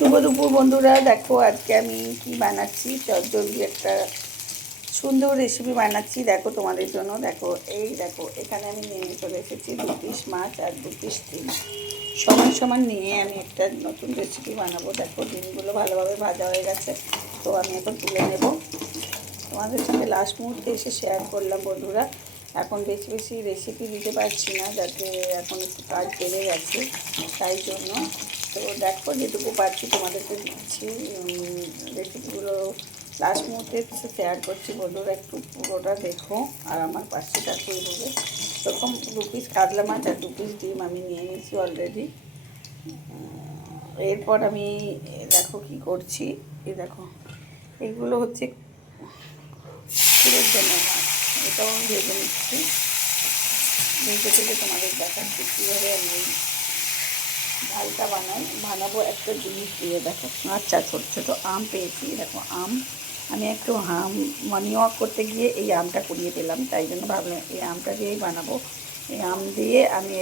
শুভ দুপুর বন্ধুরা, দেখো আজকে আমি কি বানাচ্ছি। চটজলদি একটা সুন্দর রেসিপি বানাচ্ছি দেখো তোমাদের জন্য। দেখো দেখো এখানে আমি নিয়ে চলে এসেছি 2 পিস মাছ আর 2 পিস ডিম। সমান সমান নিয়ে আমি একটা নতুন রেসিপি বানাবো। দেখো ডিমগুলো ভালোভাবে ভাজা হয়ে গেছে, তো আমি এখন তুলে নেব। তোমাদের সঙ্গে লাস্ট মুহূর্তে এসে শেয়ার করলাম বন্ধুরা। এখন বেশি বেশি রেসিপি দিতে পারছি না, যাতে এখন একটু কাজ বেড়ে গেছে, তাই জন্য। তো দেখো যেটুকু পারছি তোমাদেরকে দিচ্ছি। রেসিপিগুলো লাস্ট মুহূর্তে শেয়ার করছি বন্ধুরা, একটু পুরোটা দেখো আর আমার পাশে থাকো এইভাবে। এরকম 2 পিস কাতলা মাছ আর 2 পিস ডিম আমি নিয়ে নিয়েছি অলরেডি। এরপর আমি দেখো কি করছি। এই দেখো এগুলো হচ্ছে ক্ষীরের জন্য মাছ, এটাও আমি ভেজে নিচ্ছি। ভেজে থেকে তোমাদের দেখাচ্ছি কীভাবে আমি ঝালটা বানাবো একটা জিনিস দিয়ে। দেখো আচ্ছা, ছোটো ছোটো আম পেয়েছি। দেখো আম আমি একটু মানি ওয়াক করতে গিয়ে এই আমটা কুড়িয়ে পেলাম, তাই জন্য ভাবলাম এই আমটা দিয়েই বানাবো। এই আম দিয়ে আমি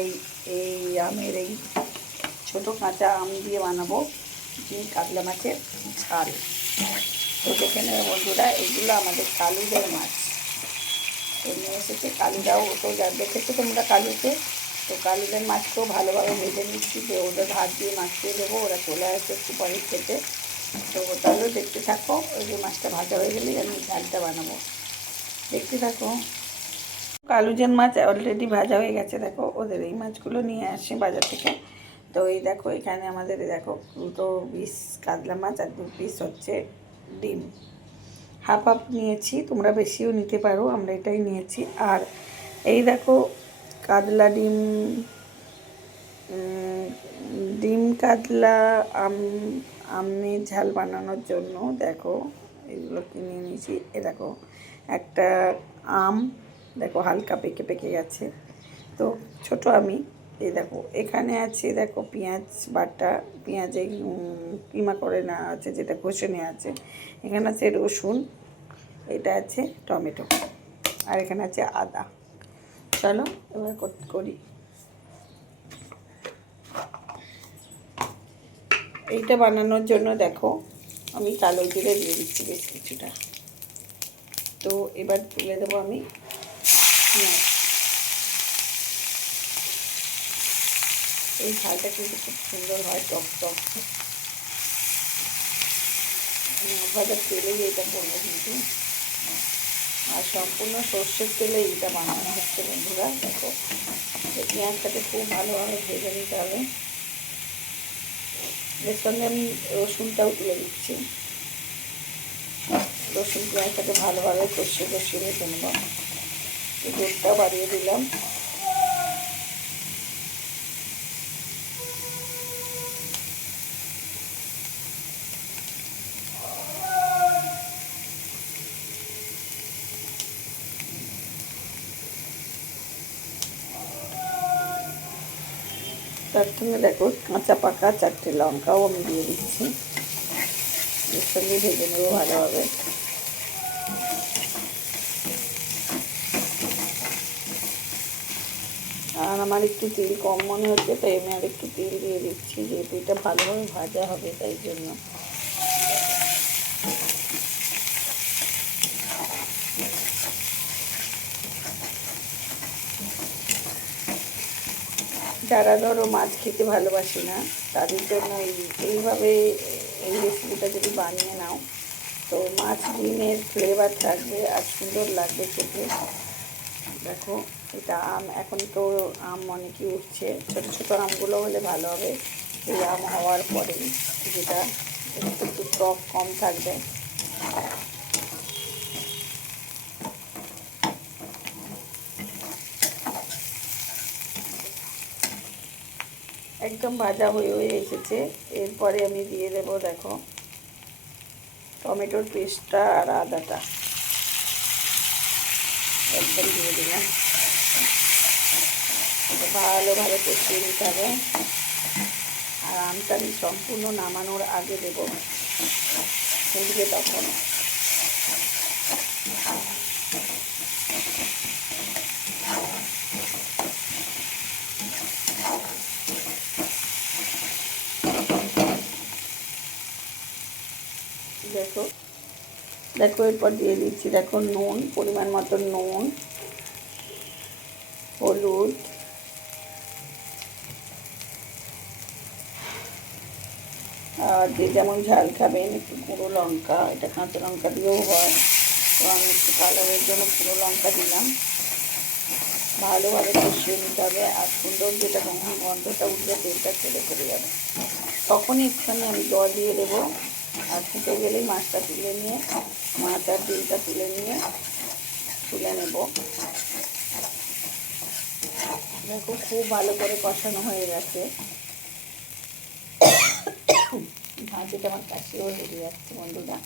এই আমের এই ছোটো কাঁচা আম দিয়ে বানাবো কাতলা মাছের ঝাল। তো দেখে নেবে বন্ধুরা, এগুলো আমাদের কালুদের মাছ। তো নিয়ে এসেছে কালুরাও, তো যা দেখেছো তোমরা কালুকে। তো কালুদের মাছকেও ভালোভাবে ভেজে নিচ্ছি, যে ওদের হাত দিয়ে মাখিয়ে দেবো, ওরা চলে আসবে সুপারি খেতে। তো তাহলেও দেখতে থাকো, ওই যে মাছটা ভাজা হয়ে গেলেই আমি ঝালটা বানাবো, দেখতে থাকো। কালুজের মাছ অলরেডি ভাজা হয়ে গেছে। দেখো ওদের এই মাছগুলো নিয়ে আসি বাজার থেকে। তো এই দেখো এখানে আমাদের দেখো 2 পিস কাতলা মাছ আর 2 পিস হচ্ছে ডিম। হাফ হাফ নিয়েছি, তোমরা বেশিও নিতে পারো, আমরা এটাই নিয়েছি। আর এই দেখো কাতলা ডিম কাতলা আমি ঝাল বানানোর জন্য দেখো এগুলো কিনে নিয়েছি। এ দেখো একটা আম, দেখো হালকা পেকে পেকে গেছে, তো ছোট আমি। এই দেখো এখানে আছে দেখো পেঁয়াজ বাটা, পেঁয়াজে কিমা করে নেওয়া আছে, যেটা ঘষে নেওয়া আছে। এখানে আছে রসুন, এটা আছে টমেটো, আর এখানে আছে আদা। চলো এবার করি। এইটা বানানোর জন্য দেখো আমি কালো জিরে দিয়ে দিচ্ছি বেশ কিছুটা। তো এবার তুলে দেবো আমি পেঁয়াজ। এই ঝালটা কিন্তু খুব সুন্দর হয়, টক টক। ভাজার তেলেই এটা করবো কিন্তু, আর সম্পূর্ণ সর্ষের তেলে এইটা বানানো হচ্ছে বন্ধুরা। দেখো এই পেঁয়াজটাকে খুব ভালোভাবে ভেজে নিতে হবে। এর সঙ্গে আমি রসুনটাও তুলে দিচ্ছি। রসুন পেঁয়াজটাকে ভালোভাবে কষিয়ে ভেজে নেব। দুধটাও বাড়িয়ে দিলাম। তার সঙ্গে দেখো কাঁচা পাকা 4টে লঙ্কাও আমি দিয়ে দিচ্ছি, এর সঙ্গে ভেজে নেব ভালোভাবে। আর আমার একটু তেল কম মনে হচ্ছে, তাই আমি আর একটু তেল দিয়ে দিচ্ছি, যেহেতু এটা ভালোভাবে ভাজা হবে তাই জন্য। যারা ধরো মাছ খেতে ভালোবাসে না, তাদের জন্য এইভাবে এই রেসিপিটা যদি বানিয়ে নাও, তো মাছ ডিমের ফ্লেভার থাকবে আর সুন্দর লাগবে খেতে। দেখো এটা আম, এখন তো আম অনেকই উঠছে, ছোটো ছোটো আমগুলো হলে ভালো হবে। এই আম হওয়ার পরেই যেটা একটু টক কম থাকবে। একদম ভাজা হয়ে এসেছে। এরপরে আমি দিয়ে দেবো দেখো টমেটোর পেস্টটা আর আদাটা একদম দিয়ে দিলাম। ভালোভাবে কষিয়ে নিতে হবে। আর আমটা আমি সম্পূর্ণ নামানোর আগে দেবো, ফুটবে তখন। দেখো দেখো এরপর দিয়ে দিচ্ছি দেখো নুন, পরিমাণ মতো নুন, হলুদ, আর যে যেমন ঝাল খাবেন একটু গুঁড়ো লঙ্কা, এটা কাঁচা লঙ্কা দিয়েও হয়, তো আমি একটু কালারের জন্য গুঁড়ো লঙ্কা দিলাম। ভালোভাবে কষিয়ে নিতে হবে, আর সুন্দর যেটা যখন গন্ধটা উঠবে তেলটা ছেড়ে চলে যাবে, তখনই একটুখানি আমি জল দিয়ে দেবো। আর ফুটে গেলেই মাছটা তুলে নিয়ে, মাছ আর ডিমটা তুলে নিয়ে নেব। দেখো খুব ভালো করে কষানো হয়ে গেছে। ভাজিটা আমার কাছেও লেগে যাচ্ছে বন্ধুরা।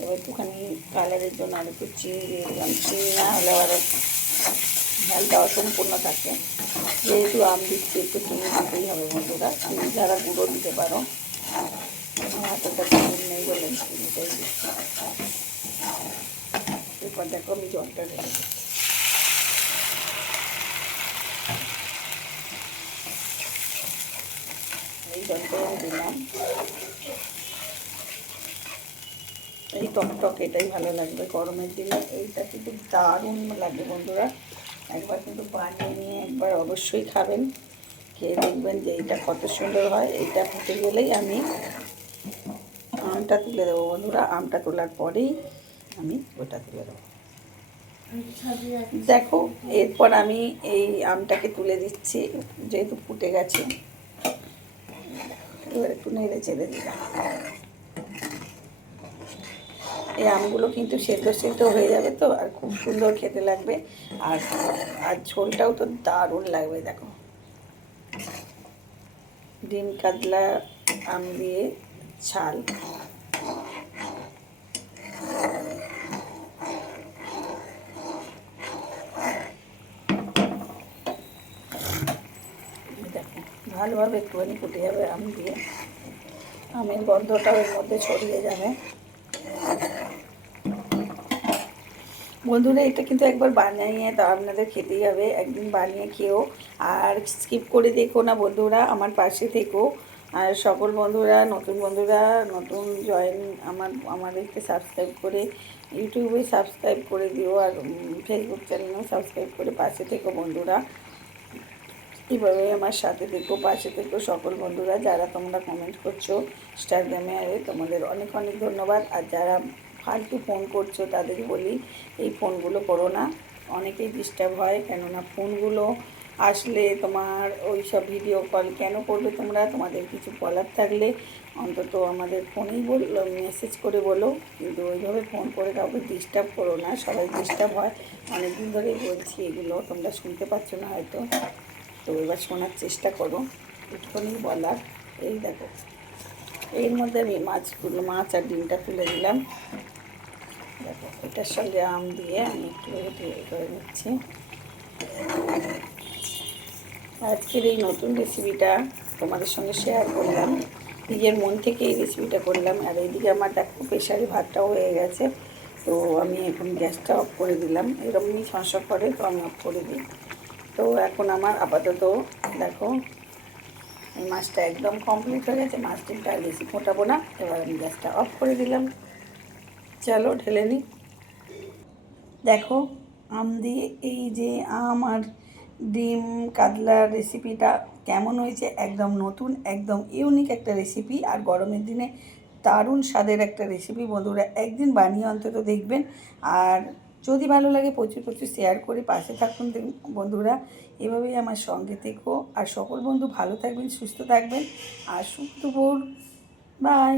এবার একটুখানি কালারের জন্য আর একটু চিনি দিয়ে দিলাম। চিনি না হলে আবার ঝালটা অসম্পূর্ণ থাকে, যেহেতু আম দিচ্ছি একটু চিনি দিতেই হবে বন্ধুরা। চিনি যারা গুঁড়ো দিতে পারো, আমার হাতের কাছে চিনি নেই বলে চিনিটাই দিচ্ছি। এরপর দেখো আমি জলটা ঢেলে দিচ্ছি। এই জলটাই আমি দিলাম। এই টক এটাই ভালো লাগবে গরমের দিনে, এইটা কিন্তু দারুণ লাগে বন্ধুরা। একবার কিন্তু বানিয়ে নিয়ে একবার অবশ্যই খাবেন, খেয়ে দেখবেন যে এইটা কত সুন্দর হয়। এইটা ফুটে গেলেই আমি আমটা তুলে দেবো বন্ধুরা। আমটা তোলার পরেই আমি ওটা তুলে দেবো। দেখো এরপর আমি এই আমটাকে তুলে দিচ্ছি, যেহেতু ফুটে গেছে। এবার একটু নেড়ে চেড়ে দিলাম। এই আমগুলো কিন্তু সেদ্ধ হয়ে যাবে, তো আর খুব সুন্দর খেতে লাগবে। আর আর ঝোলটাও তো দারুণ লাগবে। দেখো ডিম কাতলা আম দিয়ে ঝাল। দেখো ভালোভাবে একটুখানি ফুটে যাবে আম দিয়ে, আমের গন্ধটাও এর মধ্যে ছড়িয়ে যাবে। বন্ধুরা এটা কিন্তু একবার বানিয়ে তো আপনাদের খেতেই হবে, একদিন বানিয়ে খেও। আর স্কিপ করে দেখো না বন্ধুরা, আমার পাশে থেকো। আর সকল বন্ধুরা, নতুন বন্ধুরা, নতুন জয়েন আমাদেরকে সাবস্ক্রাইব করে ইউটিউবে সাবস্ক্রাইব করে দিও, আর ফেসবুক চ্যানেলেও সাবস্ক্রাইব করে পাশে থেকো বন্ধুরা। এভাবে আমার সাথে থেকো, পাশে থেকো সকল বন্ধুরা। যারা তোমরা কমেন্ট করছো ইনস্টাগ্রামে, আরে তোমাদের অনেক অনেক ধন্যবাদ। আর যারা ফালতু ফোন করছো তাদের বলি এই ফোনগুলো করো না, অনেকেই ডিস্টার্ব হয়। কেননা ফোনগুলো আসলে তোমার ওই সব ভিডিও কল কেন করবে তোমরা? তোমাদের কিছু বলার থাকলে অন্তত আমাদের ফোনেই মেসেজ করে বলো, কিন্তু ওইভাবে ফোন করে কাউকে ডিস্টার্ব করো না। সবাই ডিস্টার্ব হয়, অনেক দিন ধরেই বলছি, এগুলো তোমরা শুনতে পাচ্ছ না হয়তো, তো এবার শোনার চেষ্টা করো একটুখানি বলার। এই দেখো এর মধ্যে আমি মাছ আর ডিমটা তুলে দিলাম। দেখো এটার সঙ্গে আম দিয়ে আমি একটু করে নিচ্ছি। আজকের এই নতুন রেসিপিটা তোমাদের সঙ্গে শেয়ার করলাম, নিজের মন থেকে এই রেসিপিটা করলাম। আর এইদিকে আমার দেখো প্রেশারে ভাতটাও হয়ে গেছে, তো আমি এখন গ্যাসটা অফ করে দিলাম। এরকমই সমস্যা করে, তো আমি অফ করে দিই। তো এখন আমার আপাতত দেখো এই মাছটা একদম কমপ্লিট হয়ে গেছে। মাছ ডিমটা আর বেশি ফোটাবো না, এবার আমি গ্যাসটা অফ করে দিলাম। চলো ঢেলে নিই। দেখো আম দিয়ে এই যে আম আর ডিম কাতলার রেসিপিটা কেমন হয়েছে, একদম নতুন, একদম ইউনিক একটা রেসিপি। আর গরমের দিনে দারুণ স্বাদের একটা রেসিপি বন্ধুরা, একদিন বানিয়ে অন্তত দেখবেন। আর যদি ভালো লাগে প্রচুর প্রচুর শেয়ার করে পাশে থাকুন বন্ধুরা। এভাবেই আমার সঙ্গে থেকো। আর সকল বন্ধু ভালো থাকবেন, সুস্থ থাকবেন। আর সুখ দুপুর, বাই।